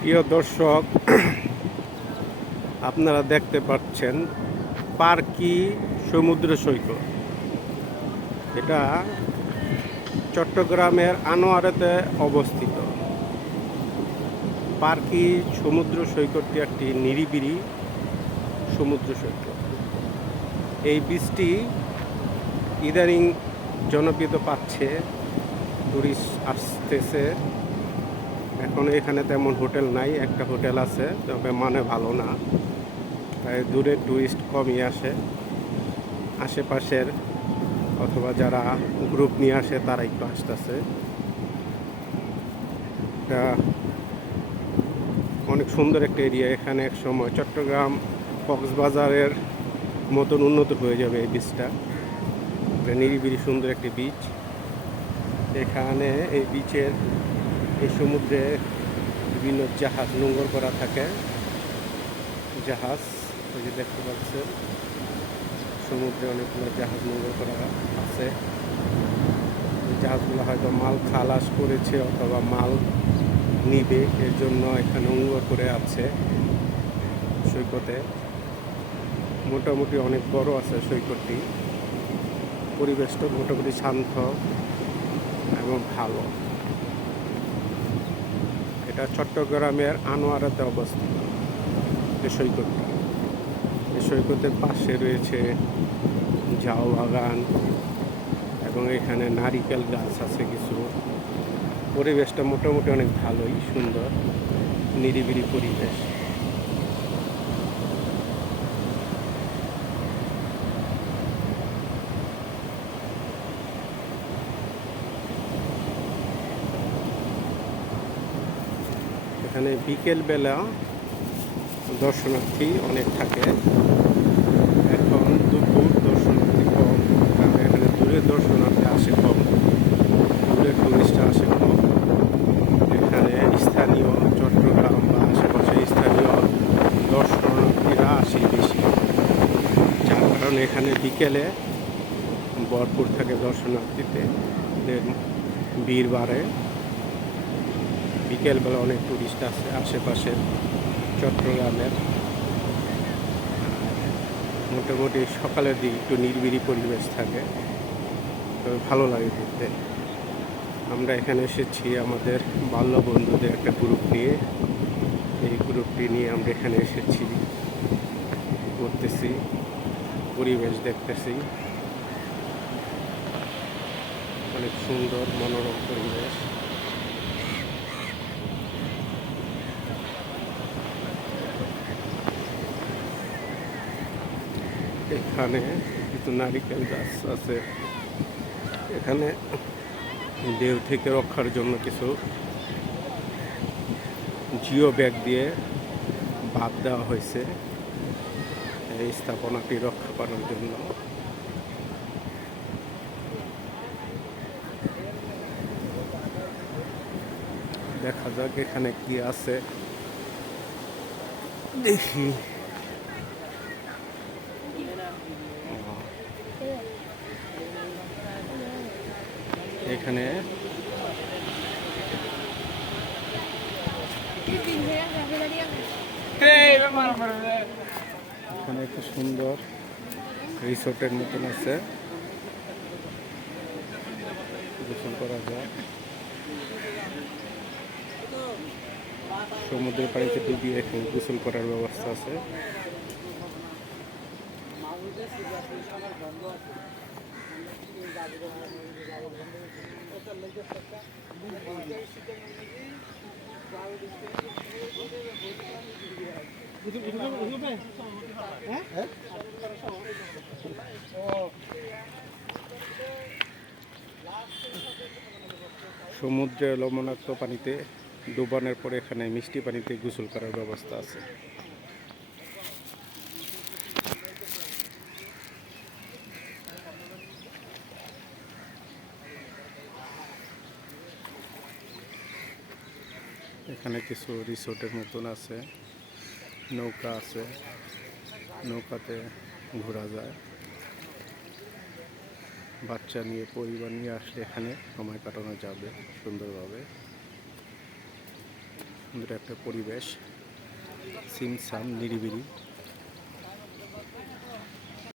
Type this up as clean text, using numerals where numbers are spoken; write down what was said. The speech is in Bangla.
প্রিয় দর্শক, আপনারা দেখতে পাচ্ছেন পার্কি সমুদ্র সৈকত। এটা চট্টগ্রামের আনোয়ারাতে অবস্থিত। পার্কি সমুদ্র সৈকতটি একটি নিরিবিলি সমুদ্র সৈকত। এই বীচটি ইদানিং জনপ্রিয়তা পাচ্ছে, টুরিস্ট আসতেছে। এখন এখানে তেমন হোটেল নাই, একটা হোটেল আছে, তবে মানে ভালো না, তাই দূরে টুরিস্ট কমই আসে। আশেপাশের অথবা যারা গ্রুপ নিয়ে আসে তারা একটু আসতেছে। এটা অনেক সুন্দর একটা এরিয়া। এখানে এক সময় চট্টগ্রাম কক্সবাজারের মতন উন্নত হয়ে যাবে এই বীচটা। নিরিবিলি সুন্দর একটি বীচ। এখানে এই বীচের এই সমুদ্রে বিভিন্ন জাহাজ নোঙর করা থাকে। জাহাজ ওই যে দেখতে পাচ্ছেন, সমুদ্রে অনেকগুলো জাহাজ নোঙর করা আছে। জাহাজগুলো হয়তো মাল খালাস করেছে অথবা মাল নিবে, এর জন্য এখানে নোঙর করে আছে সৈকতে। মোটামুটি অনেক বড় আছে সৈকতটি। পরিবেশটা মোটামুটি শান্ত এবং ভালো। এটা চট্টগ্রামের আনোয়ারাতে অবস্থিত এই সৈকতটা। এই সৈকতের পাশে রয়েছে ঝাউ বাগান এবং এখানে নারিকেল গাছ আছে কিছু। পরিবেশটা মোটামুটি অনেক ভালোই, সুন্দর নিরিবিলি পরিবেশ। এখানে বিকেলবেলা দর্শনার্থী অনেক থাকে। এখন দুপুর দর্শনার্থী কম, কারণ এখানে দূরের দর্শনার্থী আসে কম, দূরের টুরিস্ট আসে কম। এখানে স্থানীয় চট্টগ্রাম বা আশেপাশে স্থানীয় দর্শনার্থীরা আসে বেশি, যার কারণে এখানে বিকেলে ভরপুর থাকে দর্শনার্থীতে, ভিড় বাড়ে। বিকেলবেলা অনেক টুরিস্ট আসে আশেপাশের চট্টগ্রামের। মোটামুটি সকালের দিকে একটু নিরিবিলি পরিবেশ থাকে, তবে ভালো লাগে ঘুরতে। আমরা এখানে এসেছি আমাদের বাল্য বন্ধুদের একটা গ্রুপ নিয়ে। এই গ্রুপটি নিয়ে আমরা এখানে এসেছি, ঘুরতেছি, পরিবেশ দেখতেছি। অনেক সুন্দর মনোরম পরিবেশ। এখানে কিছু নারিকেল গাছ আছে। এখানে ঢেউ থেকে রক্ষার জন্য কিছু জিও ব্যাগ দিয়ে বাঁধ দেওয়া হয়েছে এই স্থাপনাটি রক্ষা করার জন্য। দেখা যাক এখানে কি আছে, দেখি। এখানে এখানে একটু সুন্দর রিসোর্টের মতন আছে, গোসল করা যায়। সমুদ্রের পানিতে ডুবিয়ে এখানে গোসল করার ব্যবস্থা আছে। সমুদ্রের লবণাক্ত পানিতে ডুবানোর পরে এখানে মিষ্টি পানিতে গোসল করার ব্যবস্থা আছে। এখানে কিছু রিসোর্টের মতন আছে, নৌকা আছে, নৌকাতে ঘোরা যায়। বাচ্চা নিয়ে, পরিবার নিয়ে আসলে এখানে সময় কাটানো যাবে সুন্দরভাবে। সুন্দর একটা পরিবেশ, সিমসাম নিরিবিলি।